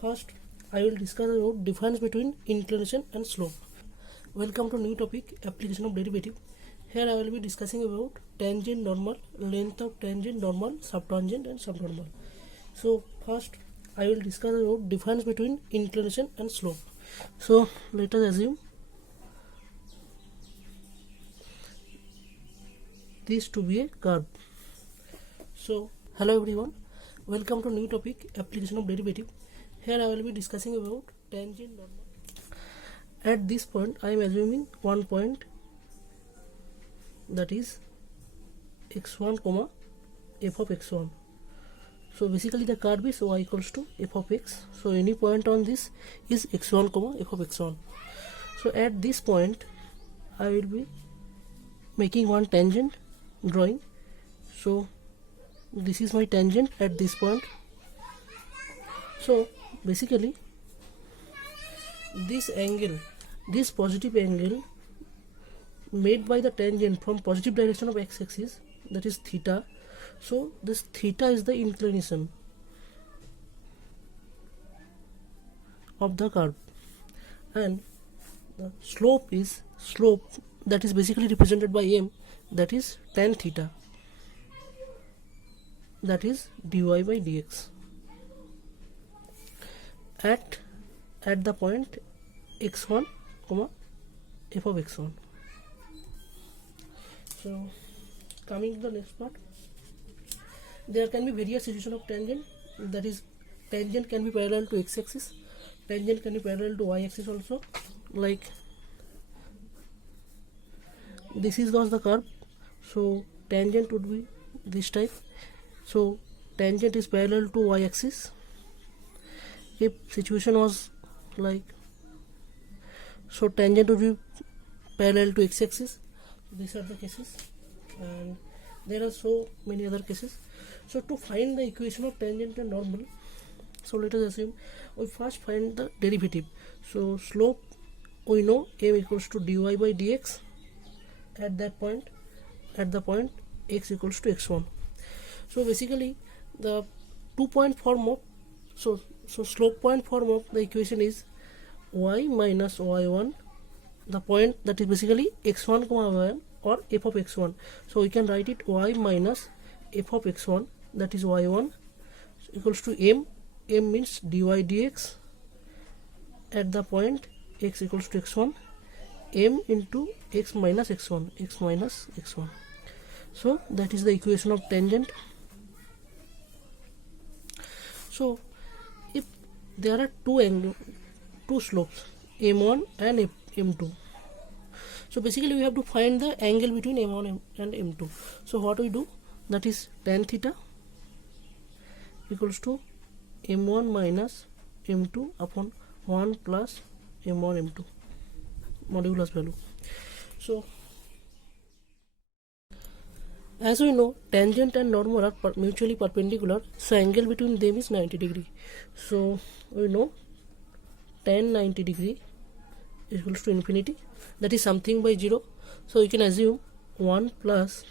First, I will discuss about difference between inclination and slope. Welcome to new topic, application of derivative. Here I will be discussing about tangent normal, length of tangent normal, subtangent and subnormal. So first, I will discuss about difference between inclination and slope. So let us assume this to be a curve. So hello everyone, welcome to new topic, application of derivative. Here I will be discussing about tangent normal. At this point I am assuming one point, that is x1 comma f of x1. So basically the curve is y equals to f of x. So any point on this is x1 comma f of x1. So at this point I will be making one tangent drawing. So this is my tangent at this point. So basically this angle, this positive angle made by the tangent from positive direction of x-axis, that is theta. So this theta is the inclination of the curve, and the slope that is basically represented by m, that is tan theta, that is dy by dx at the point x1 comma f of x1. So coming to the next part, there can be various situations of tangent, that is tangent can be parallel to x-axis, tangent can be parallel to y-axis also. Like this is was the curve, so tangent would be this type. So tangent is parallel to y-axis. If situation was like, so tangent would be parallel to x-axis. These are the cases, and there are so many other cases. So to find the equation of tangent and normal, so let us assume we first find the derivative. So slope, we know m equals to dy by dx at that point, at the point x equals to x1. So basically the 2-point form of, so slope point form of the equation is y minus y1, the point that is basically x1 comma y1 or f of x1. So we can write it y minus f of x1, that is y1, equals to m means dy dx at the point x equals to x1, m into x minus x1. So that is the equation of tangent. So if there are two slopes, m1 and m2, so basically we have to find the angle between m1 and m2. So what we do, that is tan theta equals to m1 minus m2 upon 1 plus m1 m2 modulus value. So as we know, tangent and normal are mutually perpendicular, so angle between them is 90 degree. So we know tan 90 degree equals to infinity, that is something by 0. So you can assume 1 plus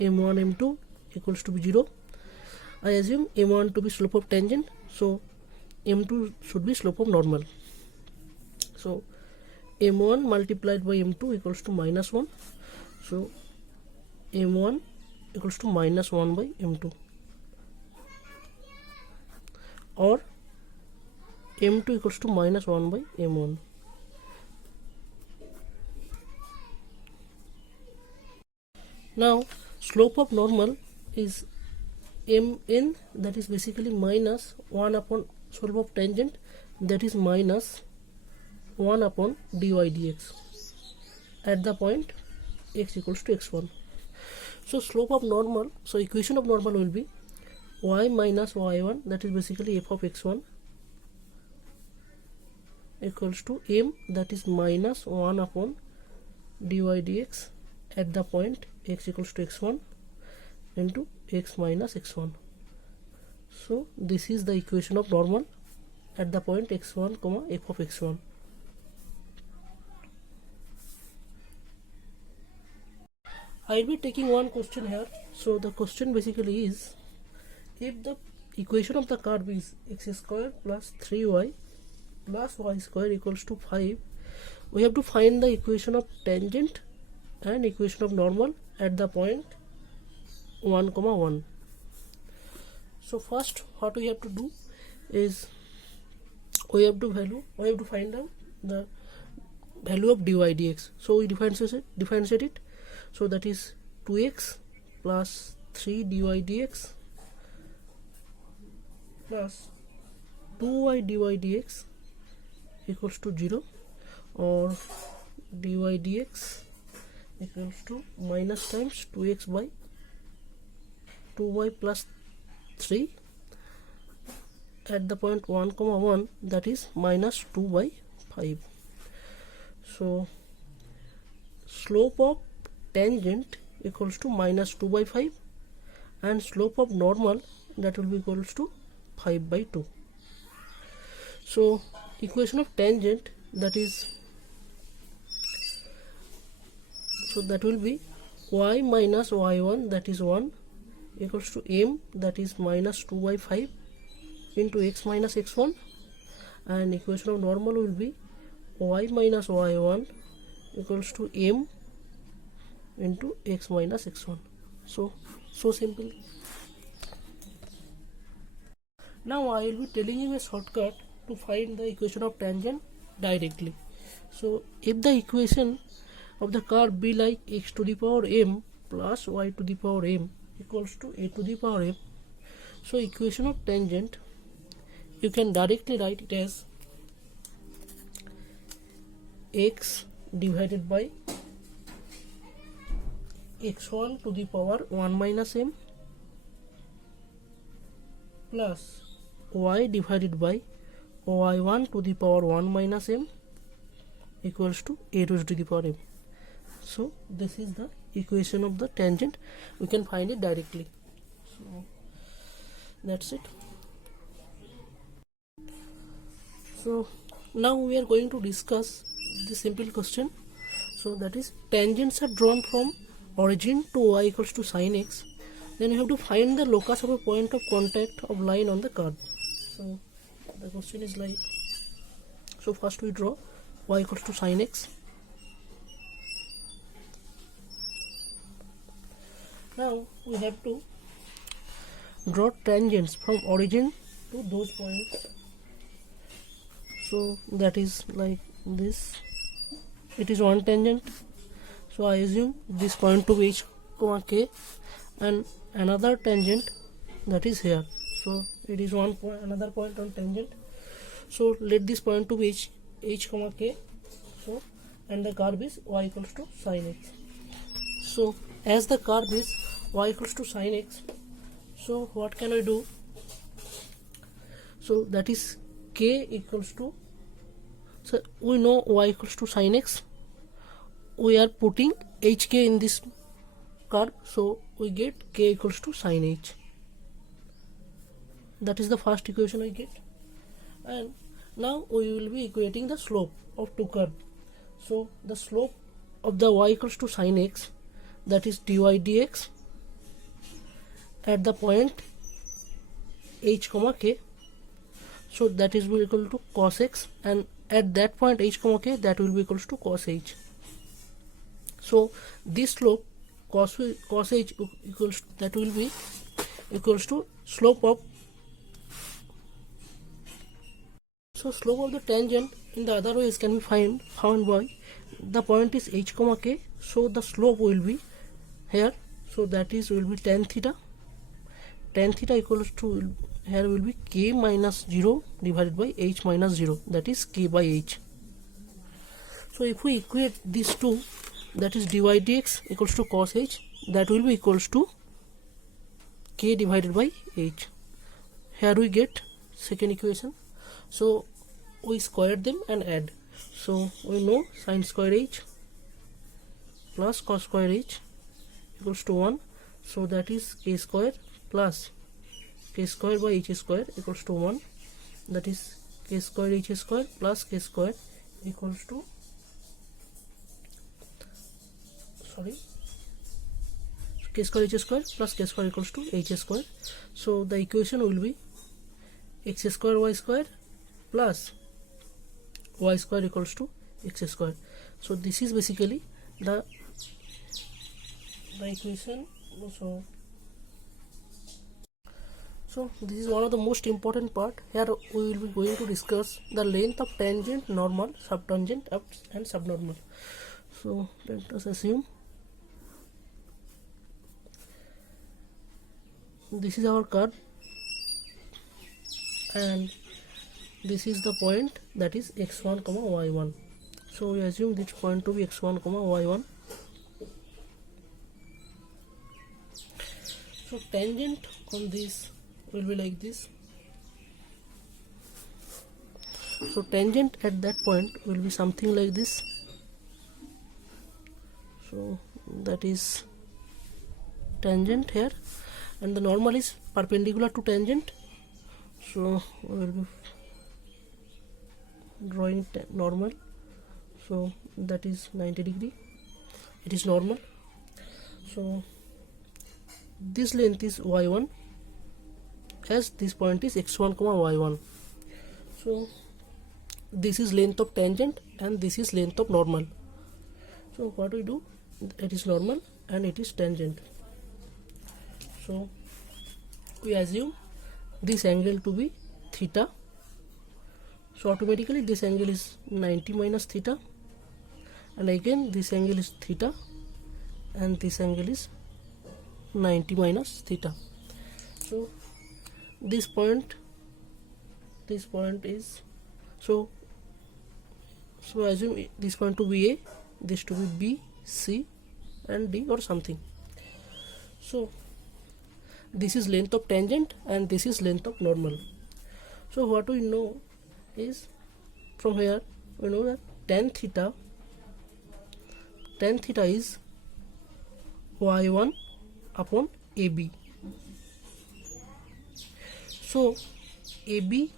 m1 m2 equals to be 0. I assume m1 to be slope of tangent, so m2 should be slope of normal. So m1 multiplied by m2 equals to minus 1. So m1 equals to minus 1 by m2, or m2 equals to minus 1 by m1. Now slope of normal is mn, that is basically minus 1 upon slope of tangent, that is minus 1 upon dy dx at the point x equals to x1. So slope of normal, so equation of normal will be y minus y1, that is basically f of x1, equals to m, that is minus 1 upon dy dx at the point x equals to x1 into x minus x1. So this is the equation of normal at the point x1 comma f of x1. I will be taking one question here. So the question basically is, if the equation of the curve is x square plus 3y plus y square equals to 5. We have to find the equation of tangent and equation of normal at the point 1, 1. So first what we have to do is we have to find out the value of dy dx. So we differentiate it. So that is 2x plus 3 dy dx plus 2y dy dx equals to 0, or dy dx equals to minus times 2x by 2y plus 3 at the point 1, 1, that is minus 2 by 5. So slope of tangent equals to minus 2 by 5 and slope of normal, that will be equals to 5 by 2. So equation of tangent, that is, so that will be y minus y1, that is 1, equals to m, that is minus 2 by 5 into x minus x1, and equation of normal will be y minus y1 equals to m into x minus x1. So simple. Now I will be telling you a shortcut to find the equation of tangent directly. So if the equation of the curve be like x to the power m plus y to the power m equals to a to the power m, so equation of tangent you can directly write it as x divided by x1 to the power 1 minus m plus y divided by y1 to the power 1 minus m equals to a to the power m. So this is the equation of the tangent. We can find it directly. So that's it. So now we are going to discuss the simple question. So that is, tangents are drawn from origin to y equals to sin x. Then you have to find the locus of a point of contact of line on the curve. So the question is like, so first we draw y equals to sin x. Now we have to draw tangents from origin to those points. So that is like this. It is one tangent. So I assume this point to be h, k, and another tangent that is here. So it is one point, another point on tangent. So let this point to be h, k. So and the curve is y equals to sin x. So as the curve is y equals to sin x, so what can I do? So that is k equals to, so we know y equals to sin x. We are putting hk in this curve, so we get k equals to sin h. That is the first equation I get. And now we will be equating the slope of two curves. So the slope of the y equals to sin x, that is dy dx at the point h, k. So that is will equal to cos x, and at that point h, k, that will be equals to cos h. So this slope cos h equals, that will be equals to slope of, so slope of the tangent in the other ways can be found by the point is h, k. So the slope will be here. So that is will be tan theta. Tan theta equals to, here will be k minus 0 divided by h minus 0, that is k by h. So if we equate these two, that is dy dx equals to cos h, that will be equals to k divided by h. Here we get second equation. So we square them and add. So we know sin square h plus cos square h equals to 1. So that is k square plus k square by h square equals to 1. That is k square h square plus k square equals to, k square h square plus k square equals to h square. So the equation will be x square y square plus y square equals to x square. So this is basically the equation. So this is one of the most important part. Here we will be going to discuss the length of tangent, normal, subtangent and subnormal. So let us assume this is our curve and this is the point, that is x1 comma y1. So we assume this point to be x1 comma y1. So tangent on this will be like this. So tangent at that point will be something like this. So that is tangent here, and the normal is perpendicular to tangent. So we will be drawing normal. So that is 90 degree. It is normal. So this length is y1, as this point is x1 comma y1. So this is length of tangent and this is length of normal. So what we do, it is normal and it is tangent. So we assume this angle to be theta. So automatically this angle is 90 minus theta, and again this angle is theta, and this angle is 90 minus theta. So this point is, so assume this point to be A, this to be B, C and D or something. So this is length of tangent and this is length of normal. So what we know is, from here we know that tan theta is y1 upon AB. So AB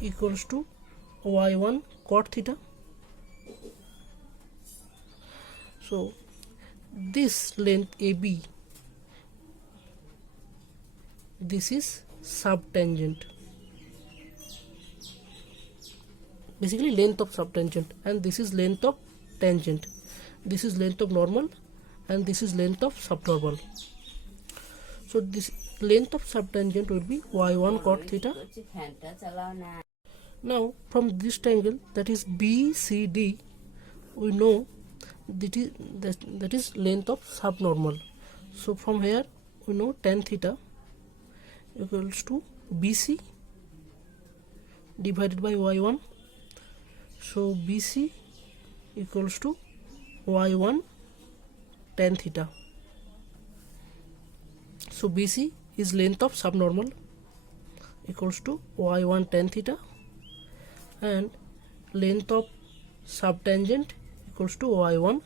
equals to y1 cot theta. So this length AB, this is subtangent, basically length of subtangent, and this is length of tangent. This is length of normal and this is length of subnormal. So this length of subtangent will be y1 cot theta. Now from this triangle, that is BCD, we know that is length of subnormal. So from here we know tan theta equals to BC divided by y1. So BC equals to y1 tan theta. So BC is length of subnormal equals to y1 tan theta, and length of subtangent equals to y1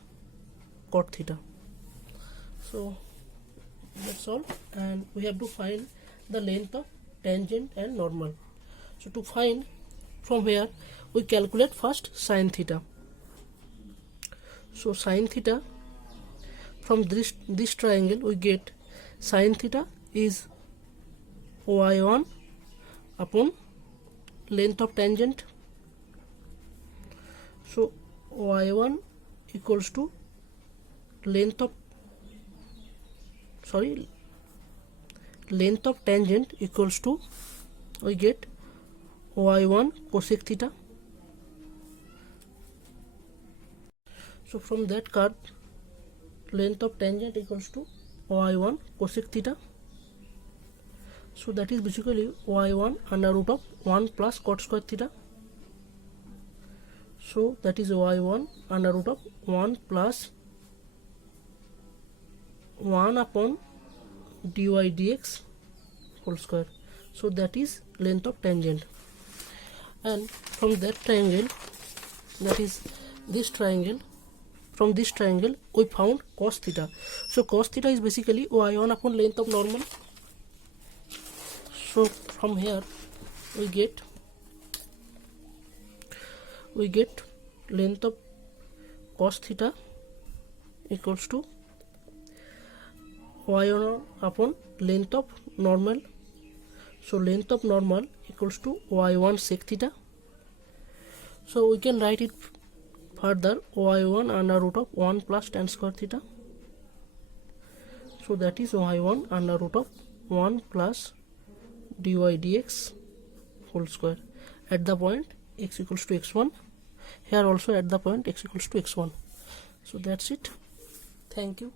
cot theta. So that's all, and we have to find the length of tangent and normal. So to find, from here we calculate first sin theta. So sin theta, from this triangle we get sin theta is y1 upon length of tangent. So y1 equals to length of tangent equals to, we get y1 cosec theta. So from that curve, length of tangent equals to y1 cosec theta. So that is basically y1 under root of 1 plus cot square theta. So that is y1 under root of 1 plus 1 upon dy dx whole square. So that is length of tangent. And from that triangle, that is this triangle, from this triangle we found cos theta. So cos theta is basically y1 upon length of normal. So from here we get length of cos theta equals to y1 upon length of normal. So length of normal equals to y1 sec theta. So we can write it further, y1 under root of 1 plus tan square theta. So that is y1 under root of 1 plus dy dx whole square at the point x equals to x1. Here also at the point x equals to x1. So that's it. Thank you.